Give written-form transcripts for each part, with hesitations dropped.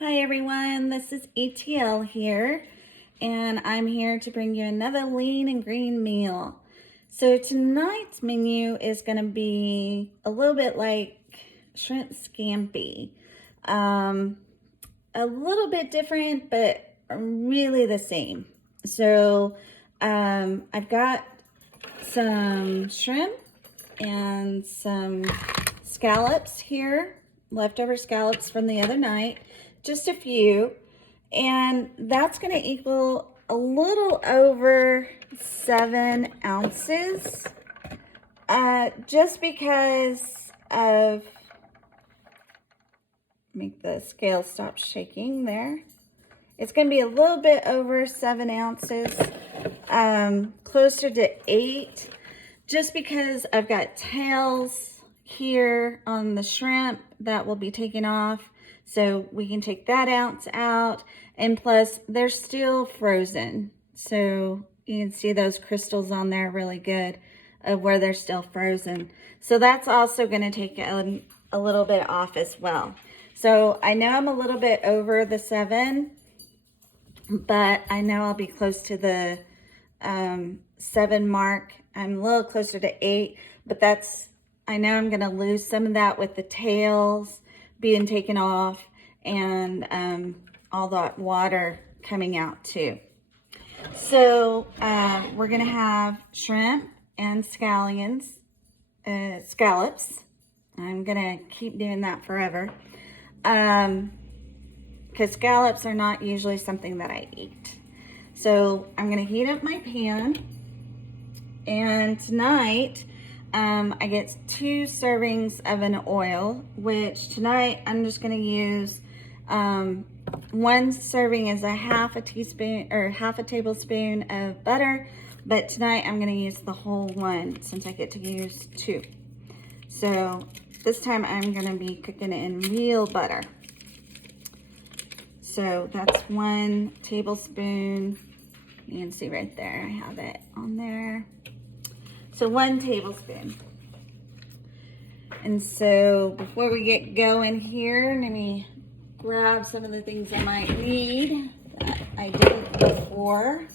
Hi everyone, this is ETL here, and I'm here to bring you another lean and green meal. So tonight's menu is going to be a little bit like shrimp scampi. A little bit different, but really the same. So I've got some shrimp and some scallops here, leftover scallops from the other night, just a few, and that's going to equal a little over 7 ounces, just because of, make the scale stop shaking there. It's going to be a little bit over 7 ounces, closer to 8, just because I've got tails here on the shrimp that will be taken off. So we can take that ounce out, and plus they're still frozen. So you can see those crystals on there really good of where they're still frozen. So that's also going to take a little bit off as well. So I know I'm a little bit over the 7, but I know I'll be close to the 7 mark. I'm a little closer to 8, but I know I'm going to lose some of that with the tails being taken off and all that water coming out too. So we're going to have shrimp and scallops. I'm going to keep doing that forever, because scallops are not usually something that I eat. So I'm going to heat up my pan, and tonight I get 2 servings of an oil, which tonight I'm just going to use 1 serving is a half a teaspoon or half a tablespoon of butter, but tonight I'm going to use the whole one since I get to use 2. So this time I'm going to be cooking it in real butter. So that's 1 tablespoon. You can see right there, I have it on there. So 1 tablespoon. And so before we get going here, let me grab some of the things I might need that I didn't before.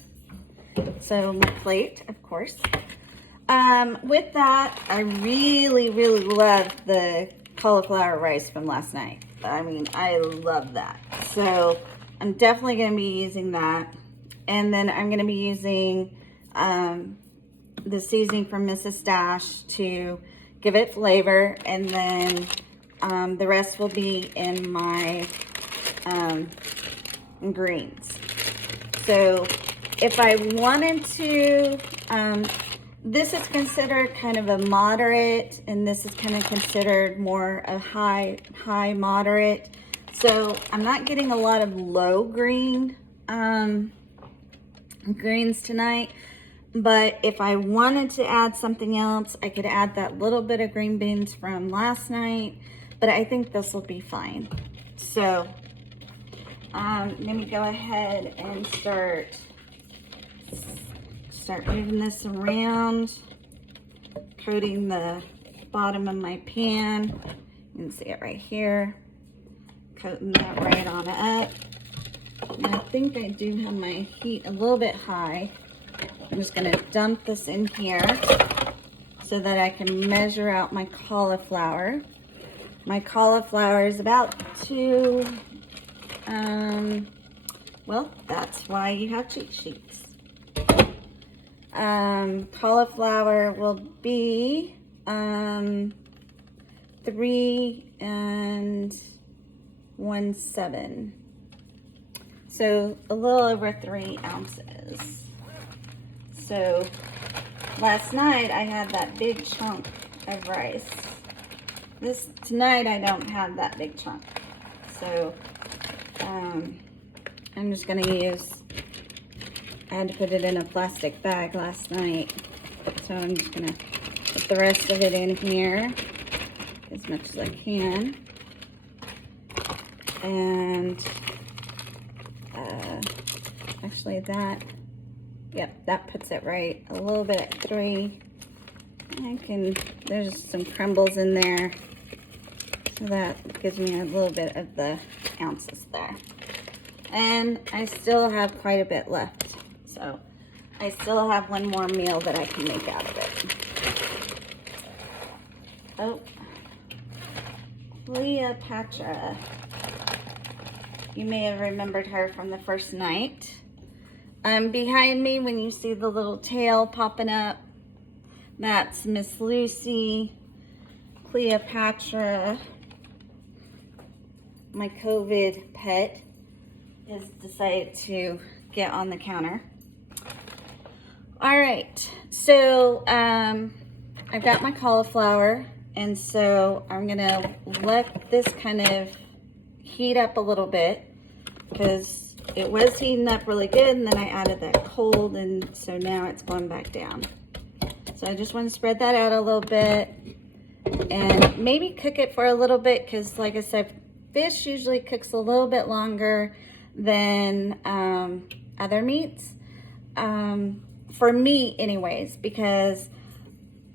So my plate, of course. With that, I really love the cauliflower rice from last night. I mean, I love that. So I'm definitely going to be using that. And then I'm going to be using the seasoning from Mrs. Stash to give it flavor, and then the rest will be in my greens. So if I wanted to, this is considered kind of a moderate, and this is kind of considered more a high moderate. So I'm not getting a lot of low green greens tonight. But if I wanted to add something else, I could add that little bit of green beans from last night, but I think this will be fine. So let me go ahead and start moving this around, coating the bottom of my pan. You can see it right here, coating that right on up. And I think I do have my heat a little bit high. I'm just going to dump this in here so that I can measure out my cauliflower. My cauliflower is about 2, well, that's why you have cheat sheets. Cauliflower will be 3 1/7. So a little over 3 ounces. So last night I had that big chunk of rice. Tonight I don't have that big chunk. So I'm just gonna I had to put it in a plastic bag last night. So I'm just gonna put the rest of it in here as much as I can. And actually that puts it right a little bit at 3. There's some crumbles in there, so That gives me a little bit of the ounces there. And I still have quite a bit left. So I still have one more meal that I can make out of it. Oh, Cleopatra. You may have remembered her from the first night. Behind me, when you see the little tail popping up, that's Miss Lucy. Cleopatra, my COVID pet, has decided to get on the counter. All right, so I've got my cauliflower, and so I'm gonna let this kind of heat up a little bit because it was heating up really good, and then I added that cold, and so now it's going back down. So I just want to spread that out a little bit and maybe cook it for a little bit because, like I said, fish usually cooks a little bit longer than other meats. For me anyways, because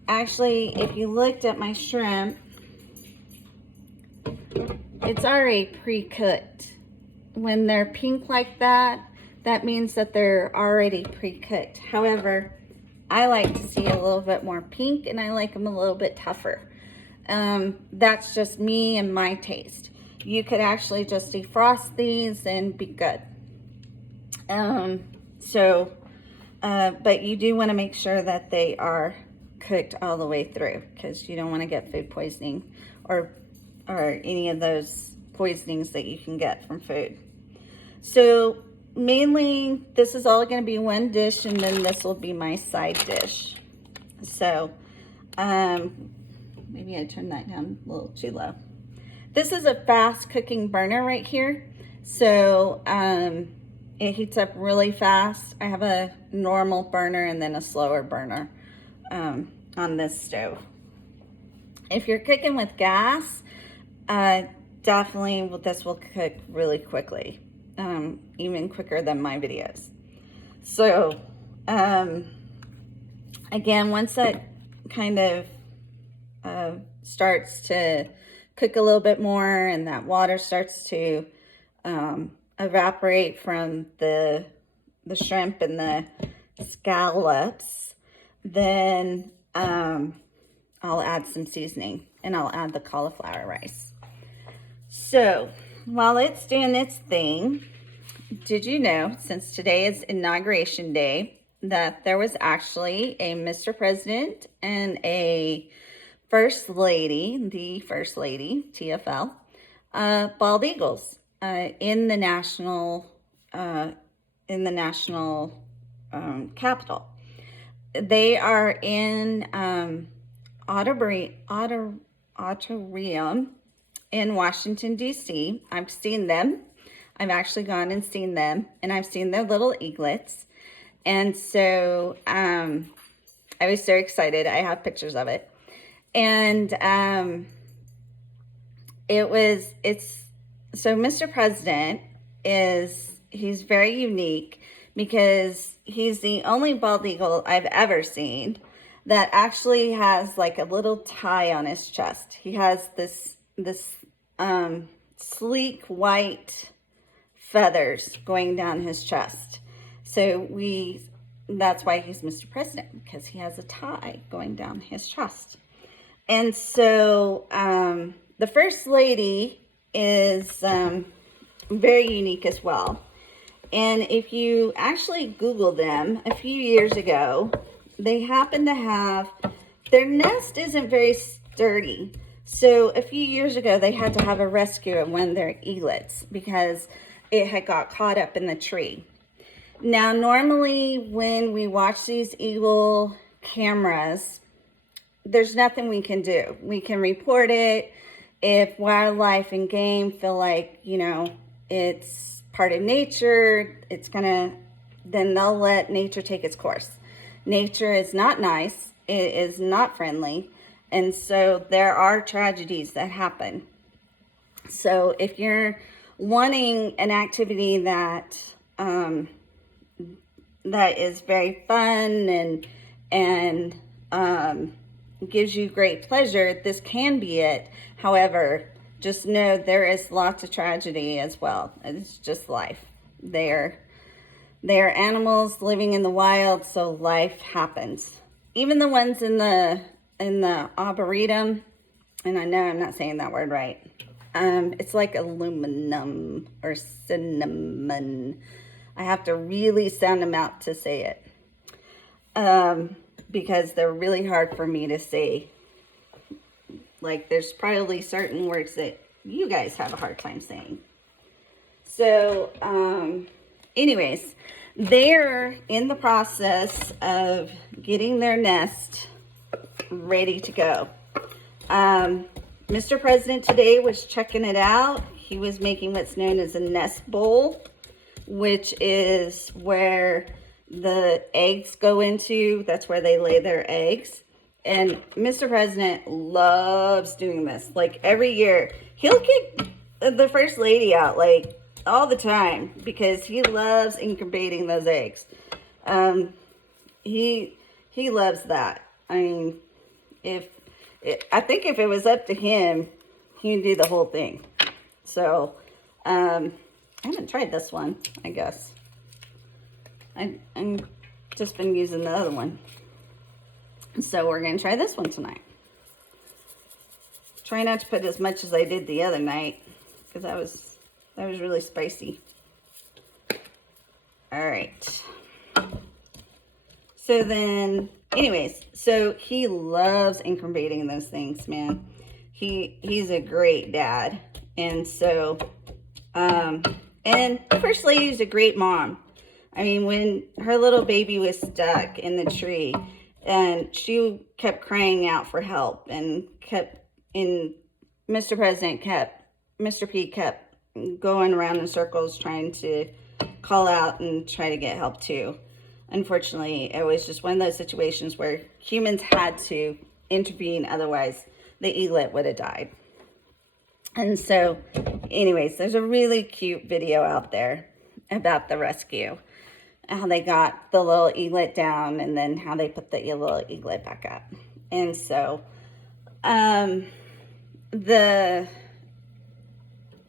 actually if you looked at my shrimp, it's already pre-cooked. When they're pink like that, that means that they're already pre-cooked. However, I like to see a little bit more pink, and I like them a little bit tougher. That's just me and my taste. You could actually just defrost these and be good. But you do want to make sure that they are cooked all the way through, because you don't want to get food poisoning or any of those poisonings that you can get from food. So mainly this is all going to be one dish, and then this will be my side dish. So maybe I turned that down a little too low. This is a fast cooking burner right here, so it heats up really fast. I have a normal burner and then a slower burner on this stove. If you're cooking with gas, definitely this will cook really quickly, even quicker than my videos. So again, once that kind of starts to cook a little bit more and that water starts to evaporate from the shrimp and the scallops, then I'll add some seasoning, and I'll add the cauliflower rice. So while it's doing its thing, did you know, since today is Inauguration Day, that there was actually a Mr. President and a First Lady, the First Lady, TFL, bald eagles in the national capital. They are in Auditorium in Washington, D.C. I've seen them. I've actually gone and seen them, and I've seen their little eaglets. And so I was so excited. I have pictures of it. And so Mr. President he's very unique because he's the only bald eagle I've ever seen that actually has like a little tie on his chest. He has this sleek white feathers going down his chest. So that's why he's Mr. President, because he has a tie going down his chest. And so the First Lady is very unique as well. And if you actually Google them a few years ago, they happen to have, their nest isn't very sturdy. So a few years ago, they had to have a rescue of one of their eaglets because it had got caught up in the tree. Now, normally when we watch these eagle cameras, there's nothing we can do. We can report it. If wildlife and game feel like, it's part of nature, then they'll let nature take its course. Nature is not nice. It is not friendly. And so there are tragedies that happen. So if you're wanting an activity that is very fun and gives you great pleasure, this can be it. However, just know there is lots of tragedy as well. It's just life. They're animals living in the wild, so life happens. Even the ones in the arboretum, and I know I'm not saying that word right. It's like aluminum or cinnamon. I have to really sound them out to say it. Because they're really hard for me to say. Like, there's probably certain words that you guys have a hard time saying. So, anyways, they're in the process of getting their nest ready to go. Mr. President today was checking it out. He was making what's known as a nest bowl, which is where the eggs go into. That's where they lay their eggs. And Mr. President loves doing this. Like, every year, he'll kick the First Lady out, like, all the time, because he loves incubating those eggs. He loves that. I mean, I think if it was up to him, he'd do the whole thing. So, I haven't tried this one, I guess. I've just been using the other one. So we're going to try this one tonight. Try not to put as much as I did the other night, because that was really spicy. All right. So then, anyways, so he loves incubating those things, man. He's a great dad. And so, and the First Lady's a great mom. I mean, when her little baby was stuck in the tree, and she kept crying out for help, and Mr. P kept going around in circles trying to call out and try to get help too. Unfortunately, it was just one of those situations where humans had to intervene, otherwise the eaglet would have died. And so, anyways, there's a really cute video out there about the rescue. How they got the little eaglet down, and then how they put the little eaglet back up. And so,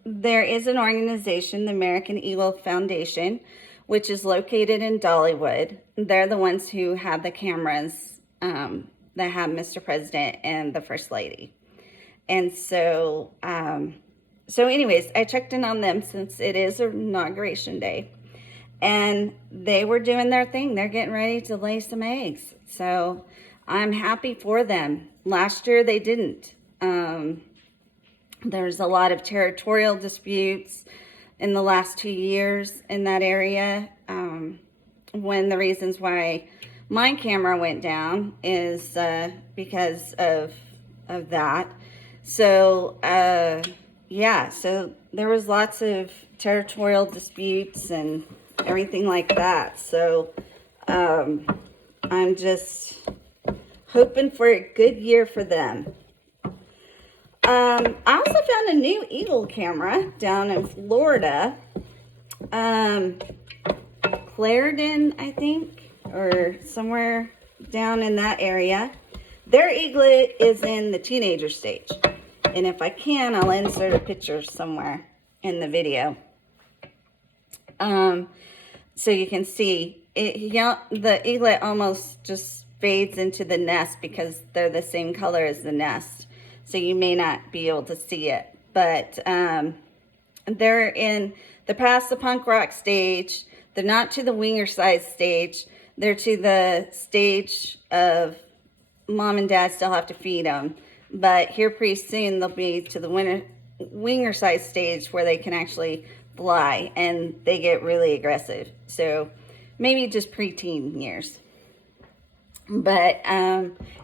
there is an organization, the American Eagle Foundation, which is located in Dollywood. They're the ones who have the cameras that have Mr. President and the First Lady. And so, anyways, I checked in on them since it is Inauguration Day. And they were doing their thing. They're getting ready to lay some eggs. So I'm happy for them. Last year they didn't. There's a lot of territorial disputes in the last 2 years in that area. One of the reasons why my camera went down is because of that. So, yeah, so there was lots of territorial disputes and everything like that. So I'm just hoping for a good year for them. I also found a new eagle camera down in Florida. Clarendon, I think, or somewhere down in that area. Their eaglet is in the teenager stage. And if I can, I'll insert a picture somewhere in the video. So you can see the eaglet almost just fades into the nest because they're the same color as the nest. So you may not be able to see it, but they're past the punk rock stage. They're not to the winger size stage. They're to the stage of mom and dad still have to feed them. But here pretty soon they'll be to the winger size stage where they can actually fly, and they get really aggressive. So maybe just preteen years. But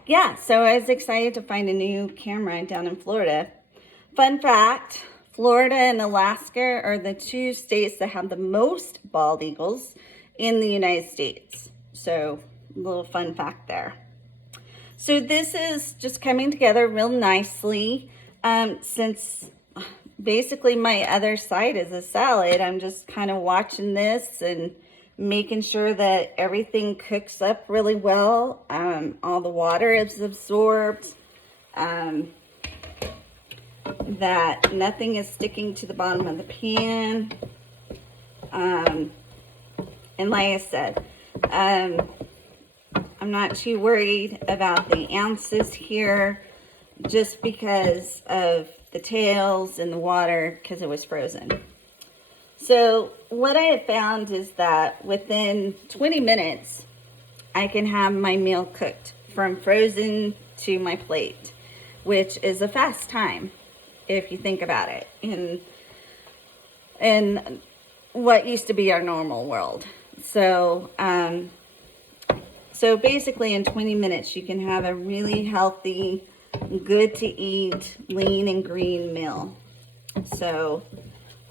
yeah, so I was excited to find a new camera down in Florida. Fun fact, Florida and Alaska are the two states that have the most bald eagles in the United States. So a little fun fact there. So this is just coming together real nicely. Since basically my other side is a salad, I'm just kind of watching this and making sure that everything cooks up really well. All the water is absorbed. that nothing is sticking to the bottom of the pan. And like I said, I'm not too worried about the ounces here, just because of the tails and the water, because it was frozen. So what I have found is that within 20 minutes, I can have my meal cooked from frozen to my plate, which is a fast time if you think about it, in what used to be our normal world. So, so basically in 20 minutes, you can have a really healthy, good to eat, lean and green meal. So,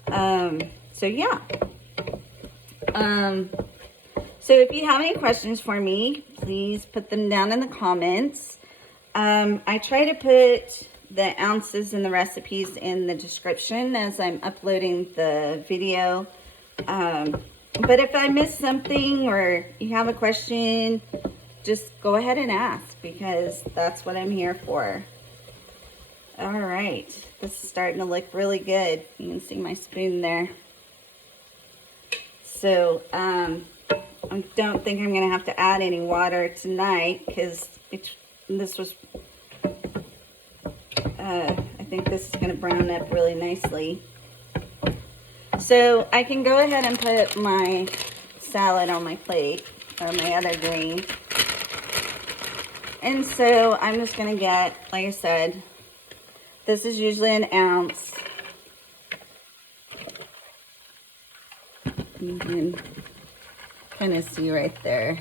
so yeah. So if you have any questions for me, please put them down in the comments. I try to put the ounces and the recipes in the description as I'm uploading the video. But if I miss something or you have a question, just go ahead and ask, because that's what I'm here for. All right, this is starting to look really good. You can see my spoon there. So I don't think I'm gonna have to add any water tonight, because this was, I think this is gonna brown up really nicely. So I can go ahead and put my salad on my plate, or my other green. And so I'm just gonna get, like I said, this is usually an ounce. You can kind of see right there.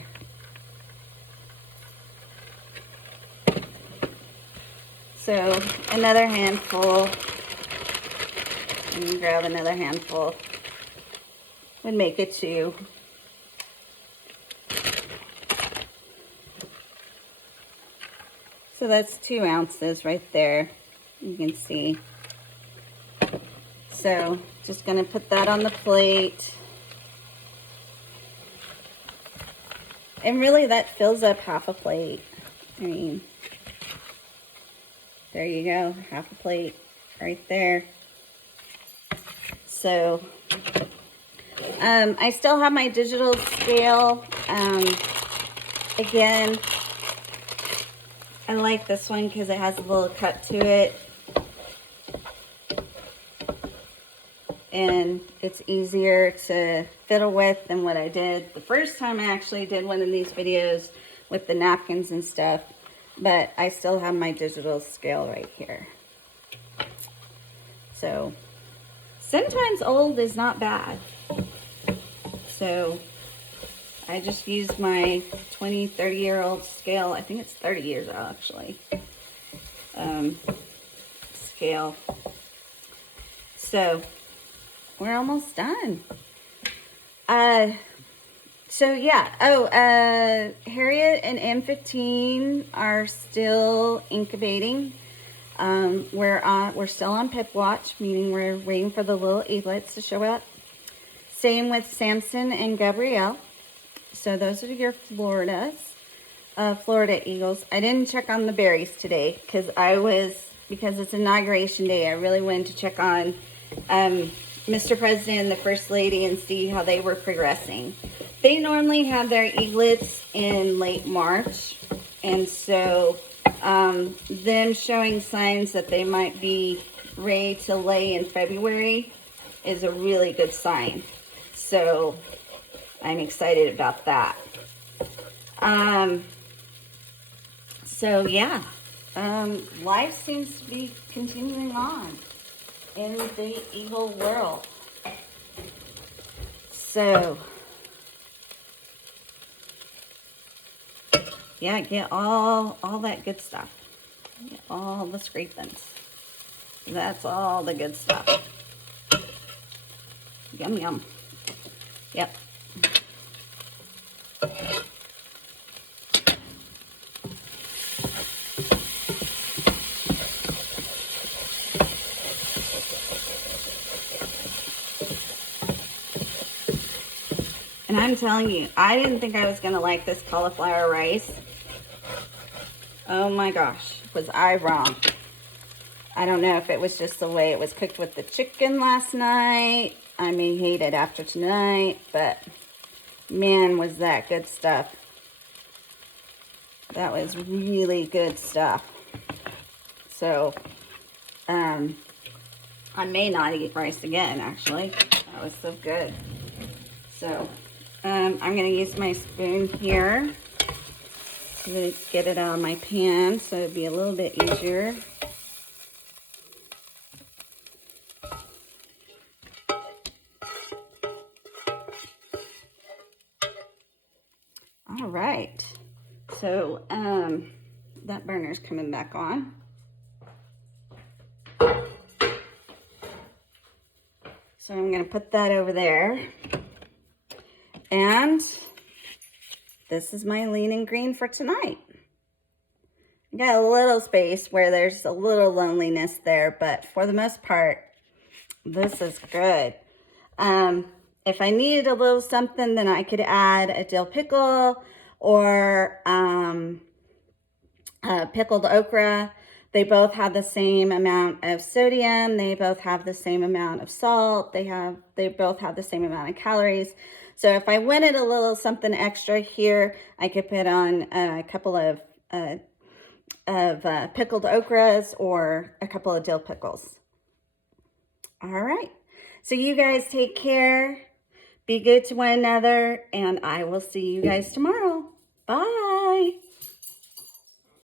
So another handful. And grab another handful. Would make it 2. So that's 2 ounces right there. You can see. So just gonna put that on the plate. And really that fills up half a plate. I mean, there you go, half a plate right there. So, I still have my digital scale. Again, I like this one because it has a little cut to it. And it's easier to fiddle with than what I did the first time I actually did one of these videos with the napkins and stuff. But I still have my digital scale right here. So sometimes old is not bad. So I just use my 20, 30-year-old scale. I think it's 30 years old, actually. Scale. So we're almost done. So yeah. Oh, Harriet and M15 are still incubating. We're still on pip watch, meaning we're waiting for the little eaglets to show up. Same with Samson and Gabrielle. So those are your Florida eagles. I didn't check on the berries today because it's inauguration day. I really wanted to check on Mr. President and the First Lady and see how they were progressing. They normally have their eaglets in late March, and so them showing signs that they might be ready to lay in February is a really good sign. So I'm excited about that. So yeah, life seems to be continuing on in the eagle world. So yeah, get all that good stuff. Get all the scrapings. That's all the good stuff. Yum, yum. Yep. And I'm telling you, I didn't think I was going to like this cauliflower rice. Oh my gosh, was I wrong. I don't know if it was just the way it was cooked with the chicken last night. I may hate it after tonight, but man, was that good stuff. That was really good stuff. So, I may not eat rice again, actually. That was so good. So, I'm going to use my spoon here to get it out of my pan so it'd be a little bit easier. All right. So, that burner's coming back on. So I'm going to put that over there. And this is my lean and green for tonight. I got a little space where there's a little loneliness there, but for the most part, this is good. If I needed a little something, then I could add a dill pickle or pickled okra. They both have the same amount of sodium. They both have the same amount of salt. They both have the same amount of calories. So if I wanted a little something extra here, I could put on a couple of pickled okras or a couple of dill pickles. All right. So you guys take care. Be good to one another, and I will see you guys tomorrow. Bye.